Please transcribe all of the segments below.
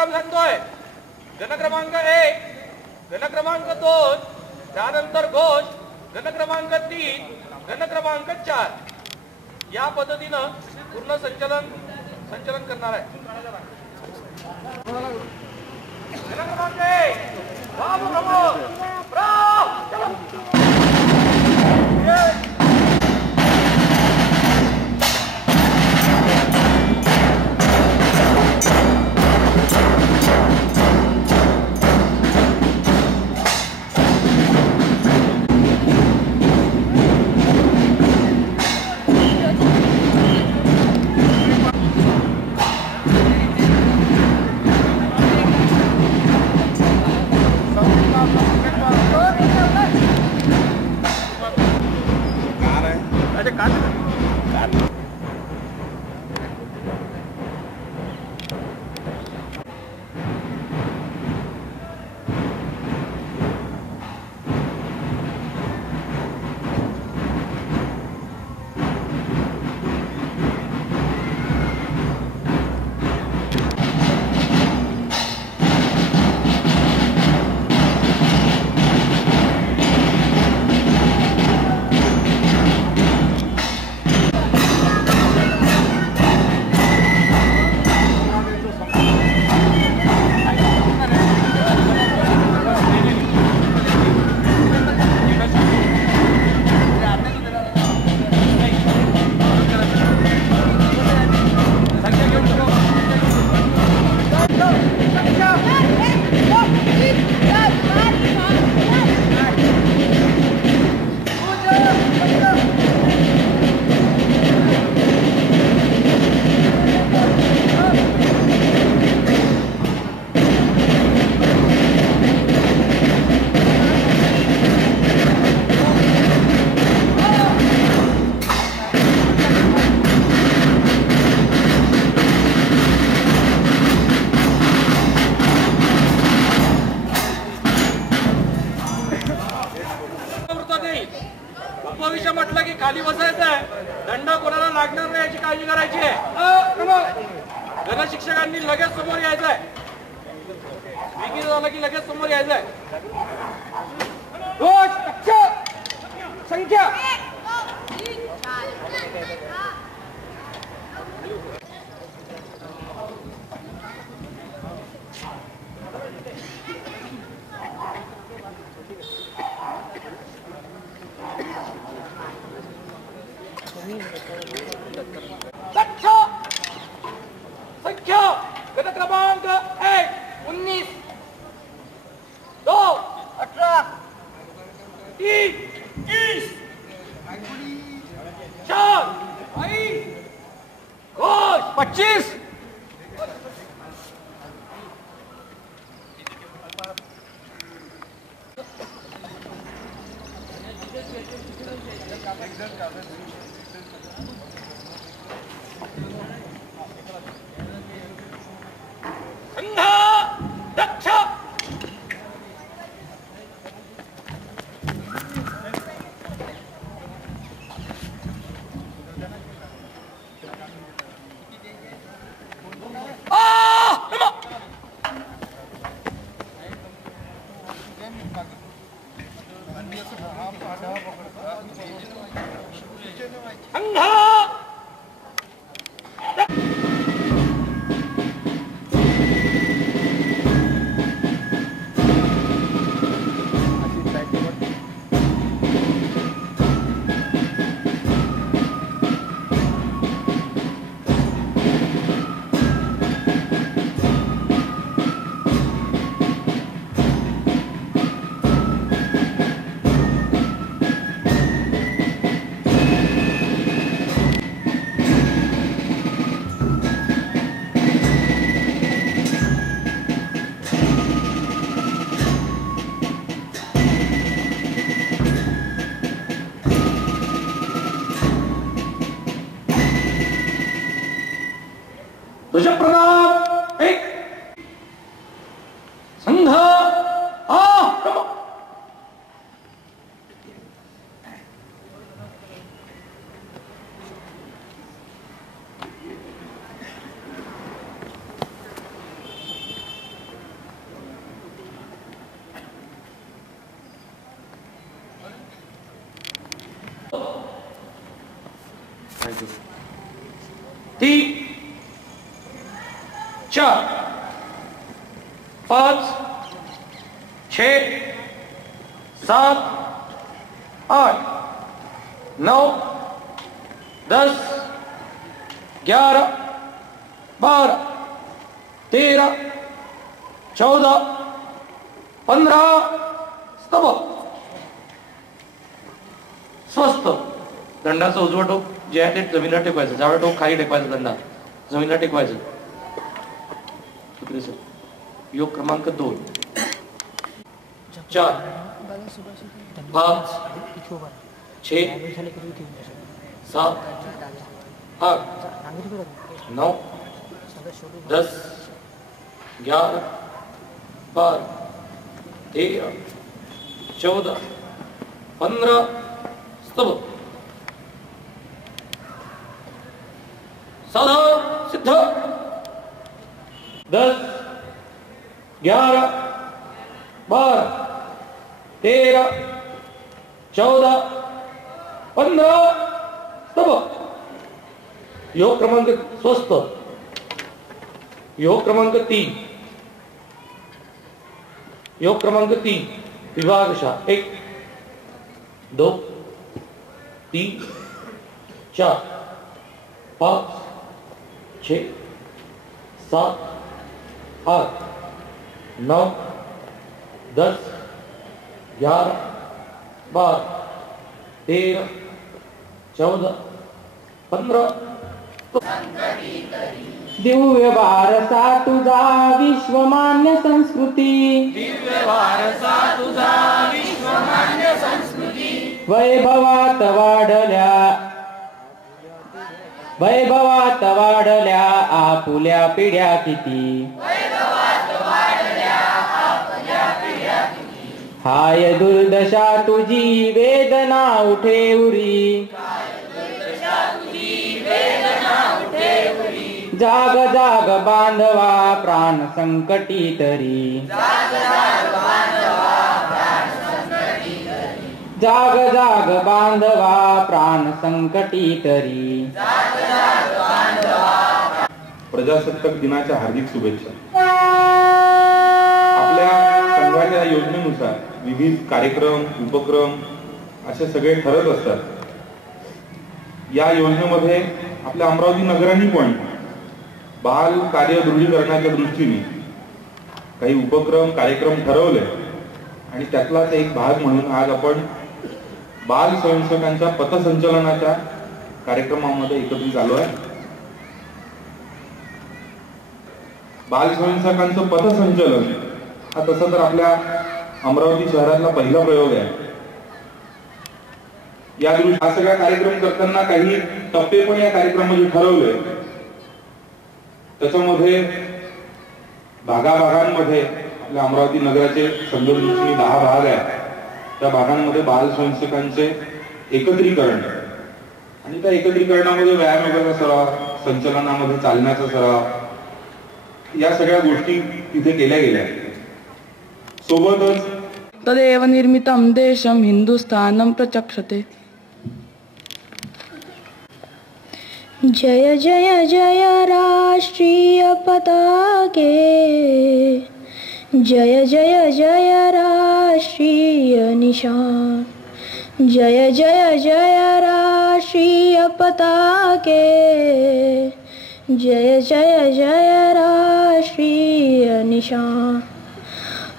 घटनाक्रम सांगतोय. घटनाक्रमांक 1, घटनाक्रमांक 2, त्यानंतर घोष, घटनाक्रमांक 3, घटनाक्रमांक 4 या पद्धतीनं पूर्ण संचलन करणार आहे. घटनाक्रमांक 1 उपविषय म्हटलं की खाली बसायचं आहे. दंड कोणाला लागणार नाही याची काळजी करायची आहे. गणशिक्षकांनी लगेच समोर यायचं आहे. विकी झालं की लगेच समोर यायचं आहे. संख्या संख्या घटक्रमांक 1, 19, 2, 18, 3, 20, 4, 25. संघ 3 4 5 6 7 8 9 10 11 12 13 14 15 स्तंभ. स्वस्थ. दंडाचं उजवं टोक जे आहे ते जमिनीला टेकवायचं, डावं टोक खाली टेकवायचं, दंडा जमिनीला टेकवायचं. योग क्रमांक 2 4 5 6 7 8 9 10 11 12 13 14 15 स्तंभ. साधा सिद्ध. 10 11 12 13 14 15 स्तंभ. योग क्रमांक स्वस्थ. योग क्रमांक 3 योग क्रमांक 3 विभागशा 1 2 3 4 5 6 7 8 9 10 11 12 13 14 15. दिव्य वारसा तुझा विश्वमान्य संस्कृती, दिव्य वारसा तुझा विश्वमान्य संस्कृती. वैभवात वाढल्या आपुल्या पिढ्या किती, हाय दुर्दशा तुझी वेदना उठे उरी, जाग जाग बांधवा प्राण संकटी तरी, जाग जाग बांधवा प्राण संकटी तरी. प्रजासत्ताक दिनाच्या हार्दिक शुभेच्छा. आपल्या संघाच्या योजनेनुसार विविध कार्यक्रम उपक्रम असे सगळे ठरत असतात. या योजनेमध्ये आपल्या अमरावती नगराने पण बाल कार्य दृढीकरणाच्या दृष्टीने काही उपक्रम कार्यक्रम ठरवले आणि त्यातलाच एक भाग म्हणून आज आपण बाल स्वयंसेवकांच्या पथसंचलनाच्या कार्यक्रमामध्ये एकत्रित आलो आहे. बाल स्वयंसेवकांचं पथसंचलन हा तसा तर आपल्या अमरावती शहरातला पहिला प्रयोग आहे. या दृष्टी हा सगळा कार्यक्रम करताना काही टप्पे पण या कार्यक्रमामध्ये ठरवले. त्याच्यामध्ये भागाभागांमध्ये आपल्या अमरावती नगराचे संदर्भाने 10 भाग आहेत. त्या भागांमध्ये बाल स्वयंसेवकांचे एकत्रीकरण आणि त्या एकत्रीकरणामध्ये व्यायामाचा सराव, संचलनामध्ये चालण्याचा सराव, या सगळ्या गोष्टी तिथे केल्या गेल्या. सोबतच तदेव निर्मितं देशं हिंदुस्थानं प्रचक्षते. जय जय जय राष्ट्रीय पताके, जय जय जय राष्ट्रीय निशान, जय जय जय राष्ट्रीय पताके, जय जय जय राष्ट्रीय निशान.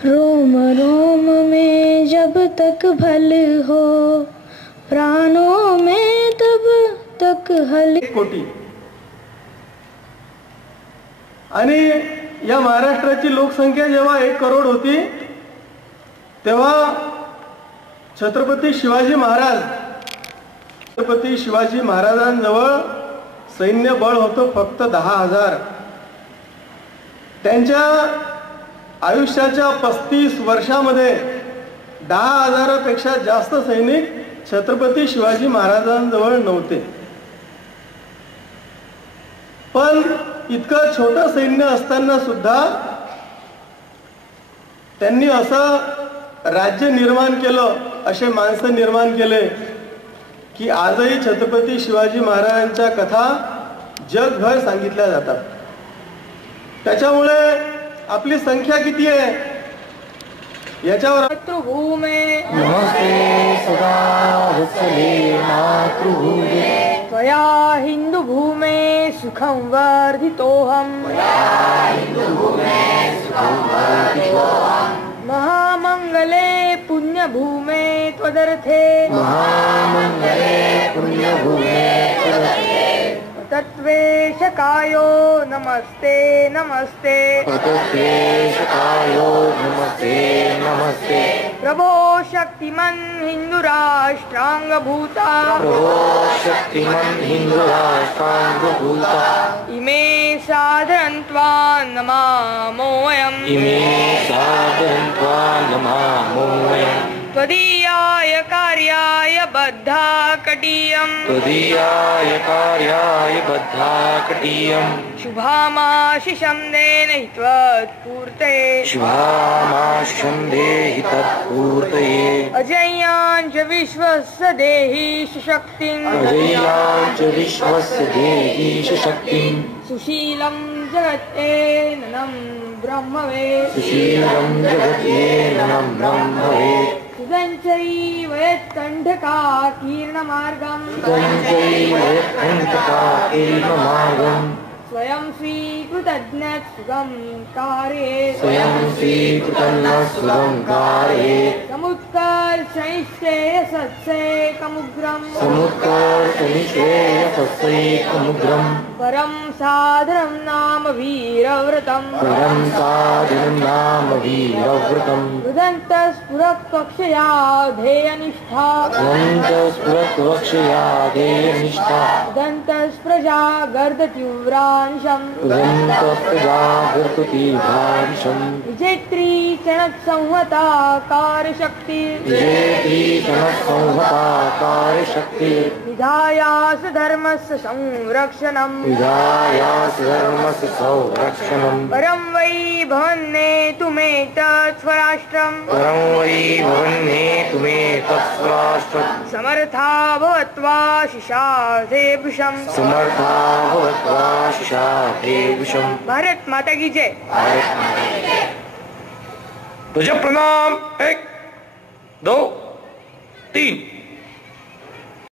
रोम रोम में जब तक भल हो, प्राणों में तब तक हल. कोटी. आणि या महाराष्ट्राची लोकसंख्या जेव्हा 1 करोड होती तेव्हा छत्रपती शिवाजी महाराजांजवळ सैन्य बळ होतं फक्त 10,000. त्यांच्या आयुष्याच्या 35 वर्षामध्ये 10,000पेक्षा जास्त सैनिक छत्रपती शिवाजी महाराजांजवळ नव्हते. पण इतकं छोटं सैन्य असताना सुद्धा त्यांनी असं राज्य निर्माण केलं, असे माणसं निर्माण केले की आजही छत्रपती शिवाजी महाराजांच्या कथा जगभर सांगितल्या जातात. त्याच्यामुळे आपली संख्या किती आहे याच्यावर मातृभूमे नमस्ते सदा वत्सले मातृभूमे त्वया हिंदुभूमे सुखं वर्धितोऽहम् महामंगले पुण्यभूमे त्वदर्थे तत्त्वेशकायो नमस्ते नमस्ते प्रभो शक्तिमन् हिन्दुराष्ट्राङ्गभूता इमे साधयन्त्वा नमामोऽयम् त्वदीयाय कार्याय बद्धा कटीयम् शुभामाशिषं देहि त्वत्पूर्तये अजय्याञ्च विश्वस्य देहि शक्तिं सुशीलं जगत्तेननं ब्रह्मवेत् सुदञ्चैव यत्कण्ठका कीर्णमार्गम् स्वयं स्वीकृतज्ञत्सुगं कार्ये समुत्कर्षैश्चेयसत्सेकमुग्रम् परं साधनं नाम वीरव्रतम् रुदन्तस्फुरत्वक्षया ध्येयनिष्ठा रुदन्तस्प्रजा गर्दतीव्रांशम् विजेत्री चणत्संहता कार्यशक्ति विधायास धर्मस्य संरक्षणम् परं वै भवन्नेतुमेतत् स्वराष्ट्रम् समर्था भवत्वा शिशाधेभृशम् भारत माता की जय. तुझे प्रणाम. 1 2 3